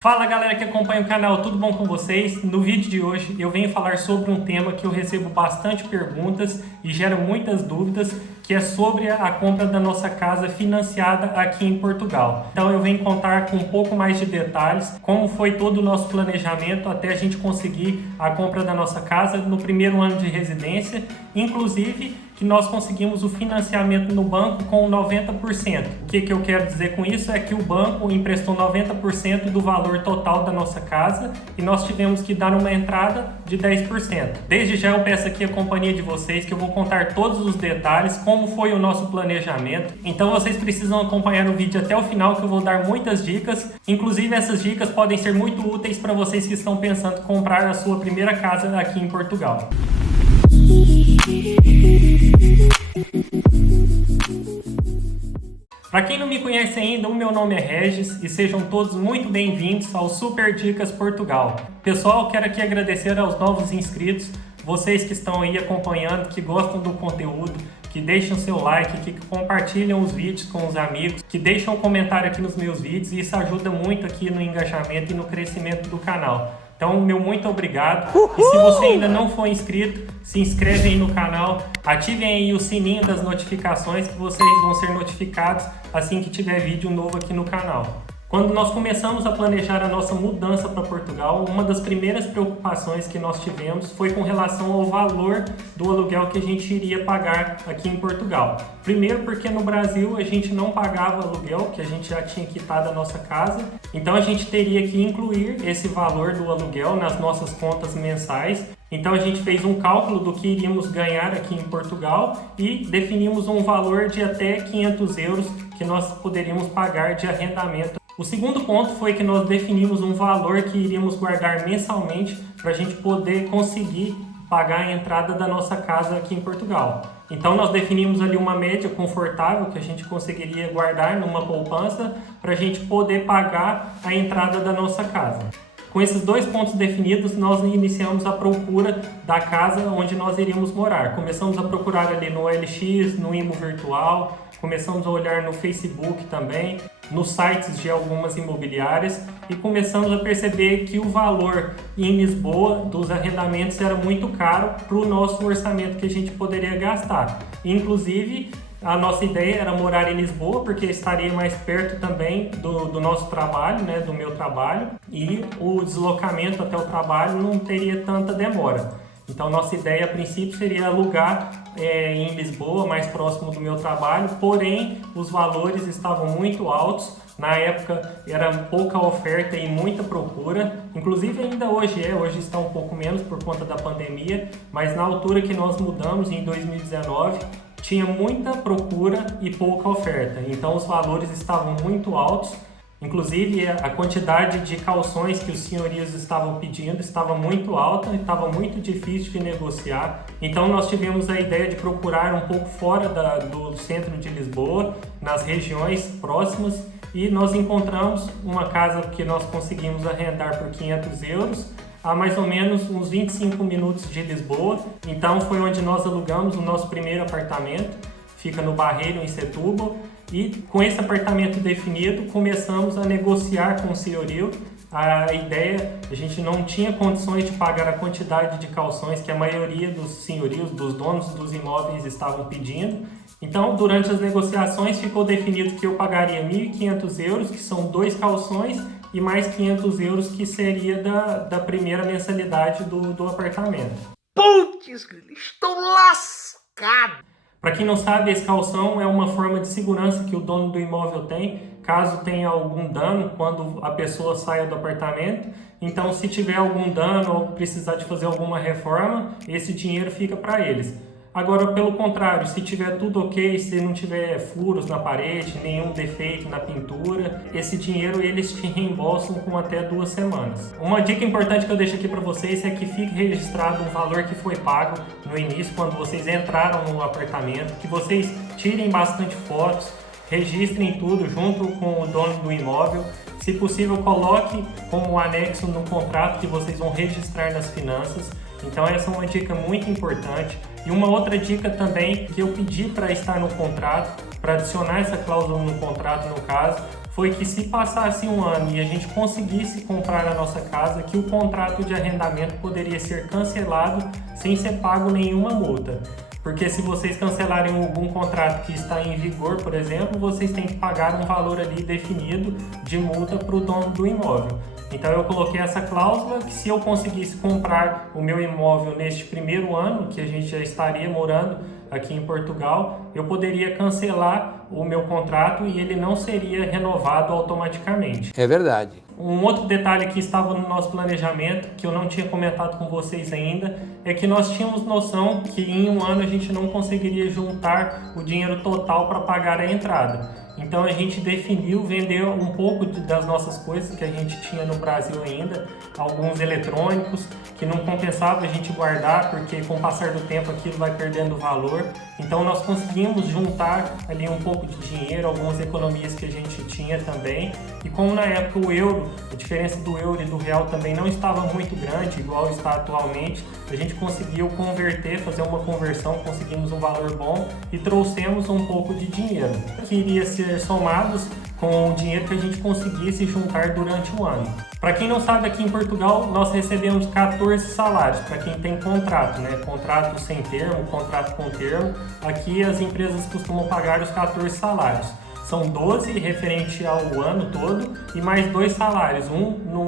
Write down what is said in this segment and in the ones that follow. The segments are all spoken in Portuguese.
Fala galera que acompanha o canal, tudo bom com vocês? No vídeo de hoje eu venho falar sobre um tema que eu recebo bastante perguntas e gera muitas dúvidas, que é sobre a compra da nossa casa financiada aqui em Portugal. Então eu venho contar com um pouco mais de detalhes, como foi todo o nosso planejamento até a gente conseguir a compra da nossa casa no primeiro ano de residência, inclusive que nós conseguimos o financiamento no banco com 90%. O que eu quero dizer com isso é que o banco emprestou 90% do valor total da nossa casa e nós tivemos que dar uma entrada de 10%. Desde já eu peço aqui a companhia de vocês, que eu vou contar todos os detalhes, como foi o nosso planejamento. Então vocês precisam acompanhar o vídeo até o final, que eu vou dar muitas dicas. Inclusive essas dicas podem ser muito úteis para vocês que estão pensando em comprar a sua primeira casa aqui em Portugal. Para quem não me conhece ainda, o meu nome é Regis e sejam todos muito bem-vindos ao Super Dicas Portugal. Pessoal, quero aqui agradecer aos novos inscritos, vocês que estão aí acompanhando, que gostam do conteúdo, que deixam seu like, que compartilham os vídeos com os amigos, que deixam um comentário aqui nos meus vídeos, e isso ajuda muito aqui no engajamento e no crescimento do canal. Então, meu muito obrigado. E se você ainda não for inscrito, se inscreve aí no canal, ativem aí o sininho das notificações, que vocês vão ser notificados assim que tiver vídeo novo aqui no canal. Quando nós começamos a planejar a nossa mudança para Portugal, uma das primeiras preocupações que nós tivemos foi com relação ao valor do aluguel que a gente iria pagar aqui em Portugal. Primeiro porque no Brasil a gente não pagava aluguel, que a gente já tinha quitado a nossa casa, então a gente teria que incluir esse valor do aluguel nas nossas contas mensais. Então a gente fez um cálculo do que iríamos ganhar aqui em Portugal e definimos um valor de até 500 euros que nós poderíamos pagar de arrendamento. O segundo ponto foi que nós definimos um valor que iríamos guardar mensalmente para a gente poder conseguir pagar a entrada da nossa casa aqui em Portugal. Então nós definimos ali uma média confortável que a gente conseguiria guardar numa poupança para a gente poder pagar a entrada da nossa casa. Com esses dois pontos definidos, nós iniciamos a procura da casa onde nós iríamos morar. Começamos a procurar ali no OLX, no Imo Virtual, começamos a olhar no Facebook também, nos sites de algumas imobiliárias, e começamos a perceber que o valor em Lisboa dos arrendamentos era muito caro para o nosso orçamento que a gente poderia gastar. Inclusive, a nossa ideia era morar em Lisboa, porque estaria mais perto também do nosso trabalho, né, do meu trabalho, e o deslocamento até o trabalho não teria tanta demora. Então, nossa ideia a princípio seria alugar em Lisboa, mais próximo do meu trabalho, porém os valores estavam muito altos. Na época era pouca oferta e muita procura, inclusive ainda hoje está um pouco menos por conta da pandemia, mas na altura que nós mudamos, em 2019, tinha muita procura e pouca oferta, então os valores estavam muito altos. Inclusive a quantidade de calções que os senhorios estavam pedindo estava muito alta e estava muito difícil de negociar. Então nós tivemos a ideia de procurar um pouco fora do centro de Lisboa, nas regiões próximas, e nós encontramos uma casa que nós conseguimos arrendar por 500 euros, a mais ou menos uns 25 minutos de Lisboa. Então foi onde nós alugamos o nosso primeiro apartamento, fica no Barreiro, em Setúbal. E com esse apartamento definido, começamos a negociar com o senhorio. A ideia, a gente não tinha condições de pagar a quantidade de calções que a maioria dos senhorios, dos donos dos imóveis estavam pedindo. Então, durante as negociações, ficou definido que eu pagaria 1.500 euros, que são 2 calções, e mais 500 euros, que seria da primeira mensalidade do apartamento. Putz, estou lascado! Para quem não sabe, esse calção é uma forma de segurança que o dono do imóvel tem, caso tenha algum dano quando a pessoa saia do apartamento. Então, se tiver algum dano ou precisar de fazer alguma reforma, esse dinheiro fica para eles. Agora, pelo contrário, se tiver tudo ok, se não tiver furos na parede, nenhum defeito na pintura, esse dinheiro eles te reembolsam com até 2 semanas. Uma dica importante que eu deixo aqui para vocês é que fique registrado o valor que foi pago no início, quando vocês entraram no apartamento, que vocês tirem bastante fotos, registrem tudo junto com o dono do imóvel. Se possível, coloque como anexo no contrato que vocês vão registrar nas finanças. Então essa é uma dica muito importante. E uma outra dica também que eu pedi para estar no contrato, para adicionar essa cláusula no contrato no caso, foi que se passasse um ano e a gente conseguisse comprar a nossa casa, que o contrato de arrendamento poderia ser cancelado sem ser pago nenhuma multa. Porque se vocês cancelarem algum contrato que está em vigor, por exemplo, vocês têm que pagar um valor ali definido de multa para o dono do imóvel. Então eu coloquei essa cláusula que se eu conseguisse comprar o meu imóvel neste primeiro ano, que a gente já estaria morando aqui em Portugal, eu poderia cancelar o meu contrato e ele não seria renovado automaticamente. É verdade. Um outro detalhe que estava no nosso planejamento, que eu não tinha comentado com vocês ainda, é que nós tínhamos noção que em um ano a gente não conseguiria juntar o dinheiro total para pagar a entrada. Então a gente definiu vender um pouco das nossas coisas que a gente tinha no Brasil ainda, alguns eletrônicos que não compensava a gente guardar, porque com o passar do tempo aquilo vai perdendo valor. Então nós conseguimos juntar ali um pouco de dinheiro, algumas economias que a gente tinha também. E como na época o euro, a diferença do euro e do real também não estava muito grande, igual está atualmente, a gente conseguiu converter, fazer uma conversão, conseguimos um valor bom e trouxemos um pouco de dinheiro, que iria ser somados com o dinheiro que a gente conseguisse juntar durante o ano. Para quem não sabe, aqui em Portugal nós recebemos 14 salários, para quem tem contrato, né? Contrato sem termo, contrato com termo. Aqui as empresas costumam pagar os 14 salários. São 12 referente ao ano todo e mais 2 salários,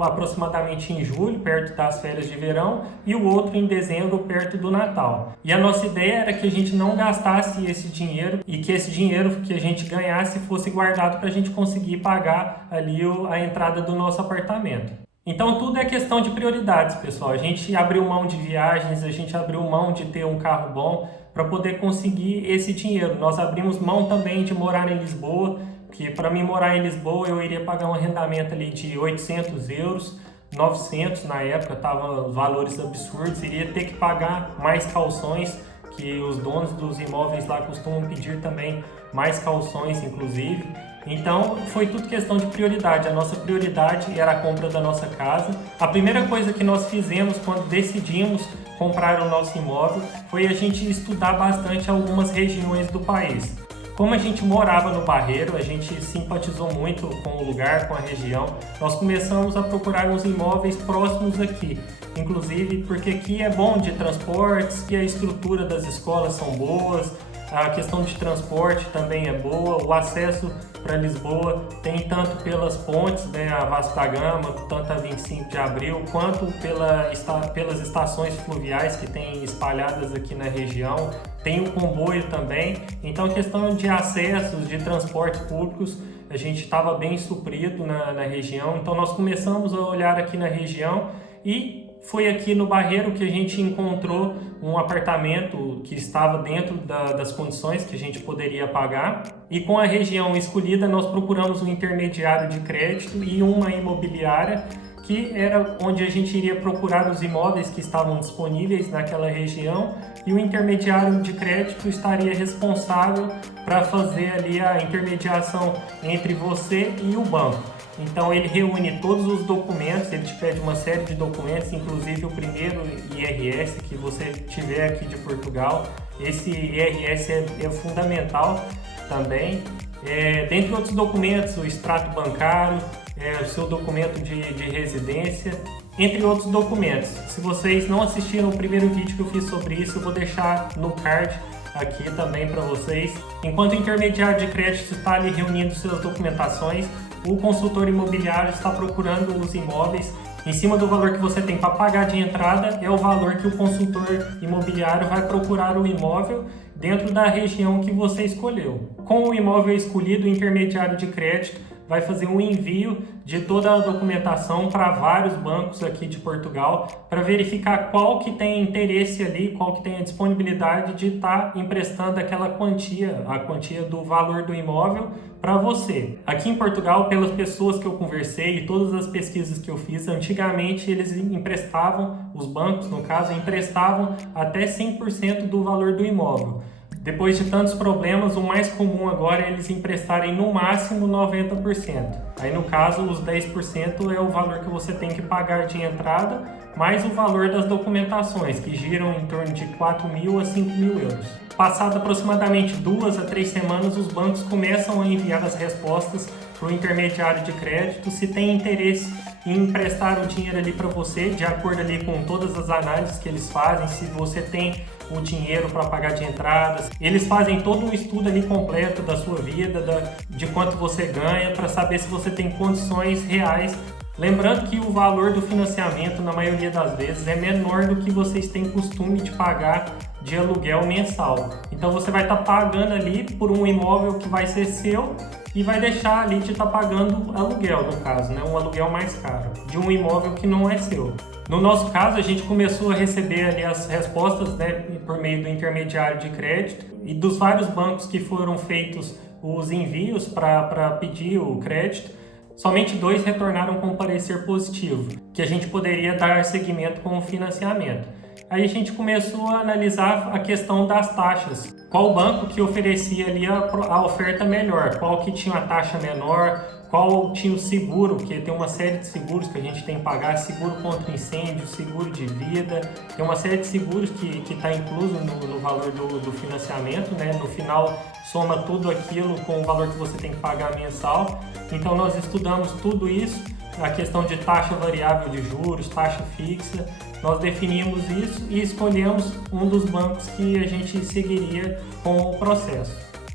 aproximadamente em julho, perto das férias de verão, e o outro em dezembro, perto do Natal. E a nossa ideia era que a gente não gastasse esse dinheiro e que esse dinheiro que a gente ganhasse fosse guardado para a gente conseguir pagar ali a entrada do nosso apartamento. Então tudo é questão de prioridades, pessoal. A gente abriu mão de viagens, a gente abriu mão de ter um carro bom para poder conseguir esse dinheiro. Nós abrimos mão também de morar em Lisboa, que para mim morar em Lisboa eu iria pagar um arrendamento ali de 800 euros, 900 na época, tava valores absurdos, iria ter que pagar mais cauções, que os donos dos imóveis lá costumam pedir também mais cauções, inclusive. Então, foi tudo questão de prioridade. A nossa prioridade era a compra da nossa casa. A primeira coisa que nós fizemos quando decidimos comprar o nosso imóvel foi a gente estudar bastante algumas regiões do país. Como a gente morava no Barreiro, a gente simpatizou muito com o lugar, com a região. Nós começamos a procurar uns imóveis próximos aqui. Inclusive porque aqui é bom de transportes, que a estrutura das escolas são boas, a questão de transporte também é boa, o acesso para Lisboa tem tanto pelas pontes, né, a Vasco da Gama, tanto a 25 de Abril, quanto pelas estações fluviais que tem espalhadas aqui na região, tem o comboio também. Então, a questão de acessos, de transportes públicos, a gente estava bem suprido na região, então nós começamos a olhar aqui na região e foi aqui no Barreiro que a gente encontrou um apartamento que estava dentro das condições que a gente poderia pagar. E com a região escolhida, nós procuramos um intermediário de crédito e uma imobiliária, que era onde a gente iria procurar os imóveis que estavam disponíveis naquela região, e o intermediário de crédito estaria responsável para fazer ali a intermediação entre você e o banco. Então ele reúne todos os documentos, ele te pede uma série de documentos, inclusive o primeiro IRS que você tiver aqui de Portugal. Esse IRS é fundamental também. Dentre outros documentos, o extrato bancário, o seu documento de residência, entre outros documentos. Se vocês não assistiram o primeiro vídeo que eu fiz sobre isso, eu vou deixar no card aqui também para vocês. Enquanto o intermediário de crédito está ali reunindo suas documentações, o consultor imobiliário está procurando os imóveis. Em cima do valor que você tem para pagar de entrada é o valor que o consultor imobiliário vai procurar o imóvel dentro da região que você escolheu. Com o imóvel escolhido, o intermediário de crédito vai fazer um envio de toda a documentação para vários bancos aqui de Portugal para verificar qual que tem interesse ali, qual que tem a disponibilidade de estar emprestando aquela quantia, a quantia do valor do imóvel para você. Aqui em Portugal, pelas pessoas que eu conversei e todas as pesquisas que eu fiz, antigamente eles emprestavam, os bancos no caso, emprestavam até 100% do valor do imóvel. Depois de tantos problemas, o mais comum agora é eles emprestarem no máximo 90%. Aí no caso, os 10% é o valor que você tem que pagar de entrada, mais o valor das documentações, que giram em torno de 4.000 a 5.000 euros. Passado aproximadamente 2 a 3 semanas, os bancos começam a enviar as respostas para o intermediário de crédito se tem interesse em emprestar o dinheiro ali para você, de acordo ali com todas as análises que eles fazem, se você tem o dinheiro para pagar de entradas. Eles fazem todo um estudo ali completo da sua vida, de quanto você ganha, para saber se você tem condições reais. Lembrando que o valor do financiamento, na maioria das vezes, é menor do que vocês têm costume de pagar de aluguel mensal. Então você vai estar pagando ali por um imóvel que vai ser seu e vai deixar ali de estar pagando aluguel, no caso, né? Um aluguel mais caro, de um imóvel que não é seu. No nosso caso, a gente começou a receber ali as respostas, né, por meio do intermediário de crédito, e dos vários bancos que foram feitos os envios para pedir o crédito, somente 2 retornaram com um parecer positivo, que a gente poderia dar seguimento com o financiamento. Aí a gente começou a analisar a questão das taxas. Qual banco que oferecia ali a oferta melhor, qual que tinha a taxa menor, qual tinha o seguro, porque tem uma série de seguros que a gente tem que pagar, seguro contra incêndio, seguro de vida, tem uma série de seguros que está incluso no valor do financiamento, né? No final soma tudo aquilo com o valor que você tem que pagar mensal. Então nós estudamos tudo isso, a questão de taxa variável de juros, taxa fixa, nós definimos isso e escolhemos um dos bancos que a gente seguiria com o processo.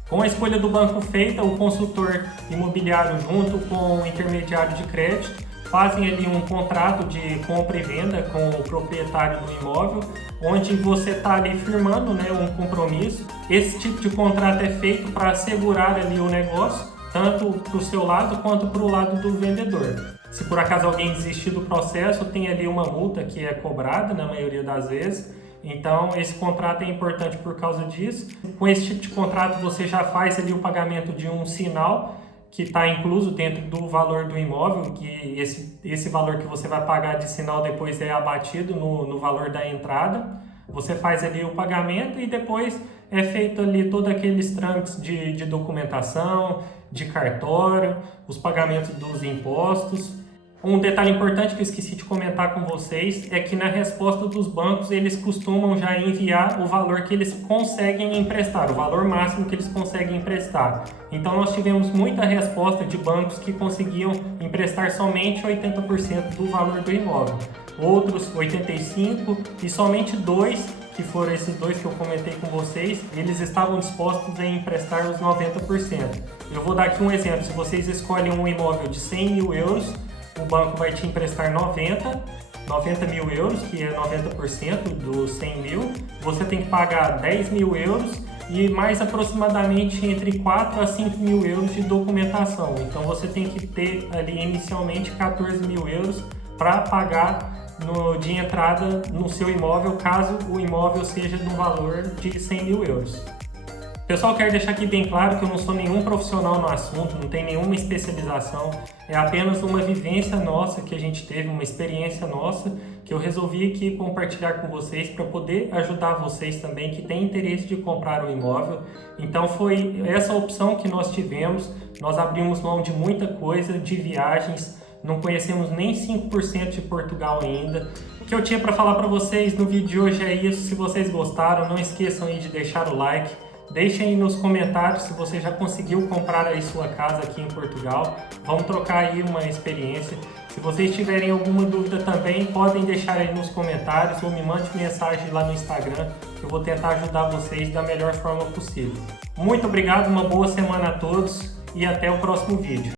Com a escolha do banco feita, o consultor imobiliário junto com o intermediário de crédito fazem ali um contrato de compra e venda com o proprietário do imóvel, onde você está ali firmando, né, um compromisso. Esse tipo de contrato é feito para assegurar ali o negócio, tanto para o seu lado quanto para o lado do vendedor. Se por acaso alguém desistir do processo, tem ali uma multa que é cobrada na maioria das vezes. Então esse contrato é importante por causa disso. Com esse tipo de contrato você já faz ali o pagamento de um sinal que está incluso dentro do valor do imóvel, que esse valor que você vai pagar de sinal depois é abatido no valor da entrada. Você faz ali o pagamento e depois é feito ali todos aqueles trâmites de documentação, de cartório, os pagamentos dos impostos. Um detalhe importante que eu esqueci de comentar com vocês é que na resposta dos bancos eles costumam já enviar o valor que eles conseguem emprestar, o valor máximo que eles conseguem emprestar. Então nós tivemos muita resposta de bancos que conseguiam emprestar somente 80% do valor do imóvel, outros 85% e somente 2%, que foram esses 2 que eu comentei com vocês, eles estavam dispostos a emprestar os 90%. Eu vou dar aqui um exemplo: se vocês escolhem um imóvel de 100 mil euros, o banco vai te emprestar 90 mil euros, que é 90% dos 100 mil, você tem que pagar 10 mil euros e mais aproximadamente entre 4 a 5 mil euros de documentação. Então você tem que ter ali inicialmente 14 mil euros para pagar de entrada no seu imóvel, caso o imóvel seja no valor de 100 mil euros. Pessoal, quero deixar aqui bem claro que eu não sou nenhum profissional no assunto, não tenho nenhuma especialização, é apenas uma vivência nossa que a gente teve, uma experiência nossa, que eu resolvi aqui compartilhar com vocês para poder ajudar vocês também que têm interesse de comprar um imóvel. Então foi essa opção que nós tivemos, nós abrimos mão de muita coisa, de viagens, não conhecemos nem 5% de Portugal ainda. O que eu tinha para falar para vocês no vídeo de hoje é isso. Se vocês gostaram, não esqueçam aí de deixar o like. Deixem aí nos comentários se você já conseguiu comprar aí sua casa aqui em Portugal. Vamos trocar aí uma experiência. Se vocês tiverem alguma dúvida também, podem deixar aí nos comentários ou me mande mensagem lá no Instagram, que eu vou tentar ajudar vocês da melhor forma possível. Muito obrigado, uma boa semana a todos e até o próximo vídeo.